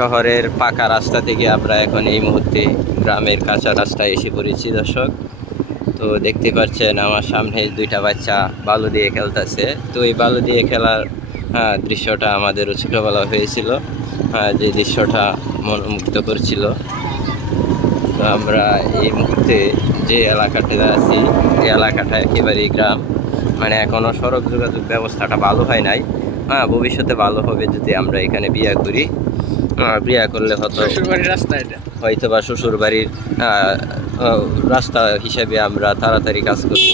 শহরের পাকা রাস্তা থেকে আমরা এখন এই মুহূর্তে গ্রামের কাঁচা রাস্তায় এসে পড়েছি দর্শক। তো দেখতে পাচ্ছেন আমার সামনে দুইটা বাচ্চা বালু দিয়ে খেলতেছে। তো এই বালু দিয়ে খেলার দৃশ্যটা আমাদেরও ছোটোবেলা হয়েছিল, যে দৃশ্যটা মনোমুগ্ধ করছিল। তো আমরা এই মুহূর্তে যে এলাকাটাতে আছি এই এলাকাটা একেবারেই গ্রাম, মানে এখনও সড়ক যোগাযোগ ব্যবস্থাটা ভালো হয় নাই। ভবিষ্যতে ভালো হবে যদি আমরা এখানে বিয়ে করি। বিয়ে করলে শ্বশুরবাড়ির রাস্তা এটা, হয়তো বা শ্বশুর বাড়ির রাস্তা হিসাবে আমরা তাড়াতাড়ি কাজ করব।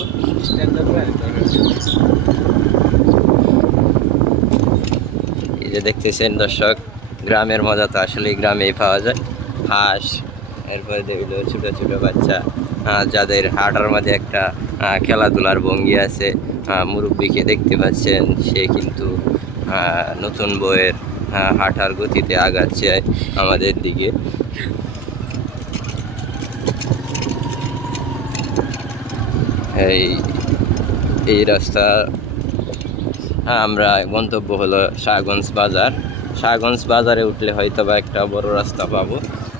এই যে দেখতেছেন দর্শক, গ্রামের মজা তো আসলে গ্রামেই পাওয়া যায়। হাঁস, এরপরে দেখলো ছোটো ছোটো বাচ্চা যাদের হাঁটার মধ্যে একটা খেলাধুলার ভঙ্গি আছে। মুরব্বীকে দেখতে পাচ্ছেন, সে কিন্তু নতুন বইয়ের হাঁটার গতিতে আগাচ্ছে আমাদের দিকে। এই রাস্তা আমরা গন্তব্য হলো শাহগঞ্জ বাজার। শাহগঞ্জ বাজারে উঠলে হয়তো বা একটা বড় রাস্তা পাবো।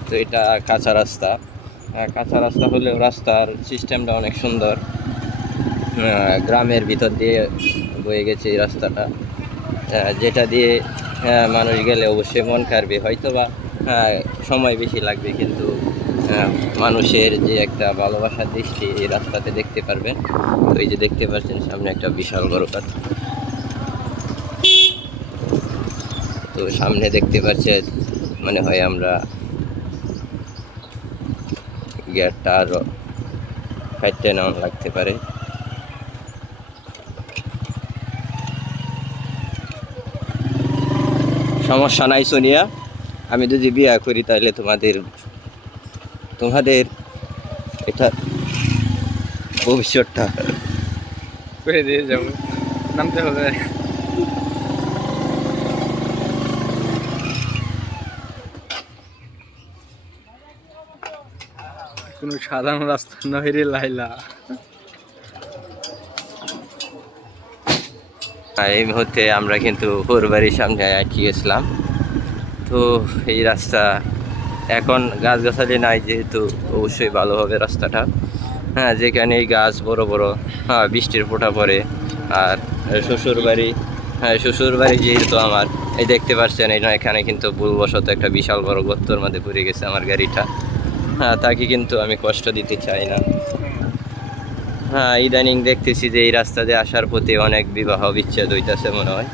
তো এটা কাঁচা রাস্তা। কাঁচা রাস্তা হলেও রাস্তার সিস্টেমটা অনেক সুন্দর। গ্রামের ভিতর দিয়ে বয়ে গেছে এই রাস্তাটা, যেটা দিয়ে মানুষ গেলে অবশ্যই মন কাড়বে। হয়তো বা সময় বেশি লাগবে, কিন্তু মানুষের যে একটা ভালোবাসার দৃষ্টি এই রাস্তাতে দেখতে পারবেন। তো এই যে দেখতে পাচ্ছেন সামনে একটা বিশাল বড় পাথর। তো সামনে দেখতে পাচ্ছেন, মনে হয় আমরা গেটটা আরো কাটতে নেওয়া লাগতে পারে। সমস্যা নাই সোনিয়া, আমি যদি বিয়ে করি তাহলে তোমাদের এটা ভবিষ্যৎটা করে দিয়ে যাবো, নামতে হবে। কোনো সাধারণ রাস্তা নয় রে লাইলা। এই মুহূর্তে আমরা কিন্তু ওর বাড়ির সামনে আটকে গেছিলাম। তো এই রাস্তা এখন গাছগাছালি নাই, যেহেতু অবশ্যই ভালো হবে রাস্তাটা। যেখানে এই গাছ বড় বড়, বৃষ্টির ফোঁটা পড়ে। আর শ্বশুর বাড়ি যেহেতু আমার, এই দেখতে পাচ্ছেন এখানে কিন্তু ভুলবশত একটা বিশাল বড় গর্তর মধ্যে পড়ে গেছে আমার গাড়িটা। তাকে কিন্তু আমি কষ্ট দিতে চাই না। ইদানিং দেখতেছি যে এই রাস্তা দিয়ে আসার প্রতি অনেক বিবাহ বিচ্ছেদ হইতেছে মনে হয়।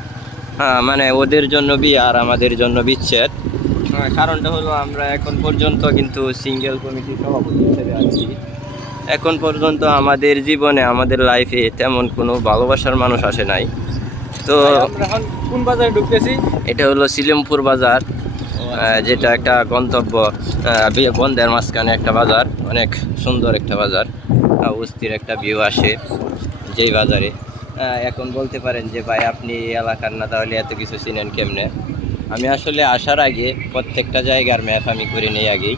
মানে ওদের জন্য বিয়ে আর আমাদের জন্য বিচ্ছেদ। কারণটা হলো আমরা এখন পর্যন্ত কিন্তু সিঙ্গেল কমিটির সভাপতি হিসেবে আছি। এখন পর্যন্ত আমাদের জীবনে, আমাদের লাইফে তেমন কোনো ভালোবাসার মানুষ আসে নাই। তো আমরা এখন কোন বাজারে ঢুকতেছি? এটা হলো সিলিমপুর বাজার, যেটা একটা গন্তব্য বন্ধের মাঝখানে একটা বাজার, অনেক সুন্দর একটা বাজার। অস্থির একটা ভিউ আসে যেই বাজারে। এখন বলতে পারেন যে ভাই আপনি এলাকার না, তাহলে এত কিছু চিনেন কেমনে? আমি আসলে আসার আগে প্রত্যেকটা জায়গার ম্যাপ আমি করে নেই আগেই।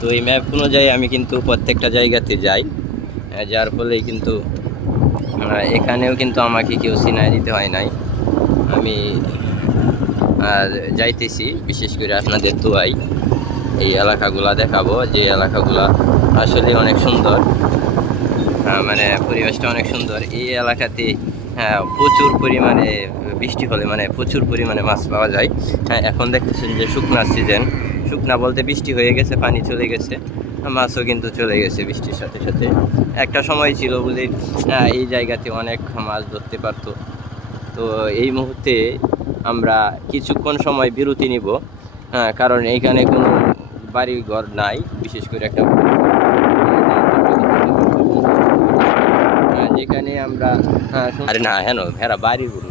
তো এই ম্যাপ অনুযায়ী আমি কিন্তু প্রত্যেকটা জায়গাতে যাই, যার ফলে কিন্তু এখানেও কিন্তু আমাকে কেউ চিনায় দিতে হয় নাই। আমি যাইতেছি বিশেষ করে আপনাদের দোয়াই এই এলাকাগুলা দেখাবো, যে এলাকাগুলা আসলে অনেক সুন্দর। মানে পরিবেশটা অনেক সুন্দর এই এলাকাতে। প্রচুর পরিমাণে বৃষ্টি হলে মানে প্রচুর পরিমাণে মাছ পাওয়া যায়। এখন দেখতেছেন যে শুকনা সিজন, শুকনা বলতে বৃষ্টি হয়ে গেছে, পানি চলে গেছে, মাছও কিন্তু চলে গেছে বৃষ্টির সাথে সাথে। একটা সময় ছিল বলে এই জায়গাতে অনেক মাছ ধরতে পারতো। তো এই মুহূর্তে আমরা কিছুক্ষণ সময় বিরতি নিব, কারণ এইখানে কোনো বাড়ি ঘর নাই, বিশেষ করে একটা যেখানে আমরা আরে না হেন ভেড়া বাড়িগুলো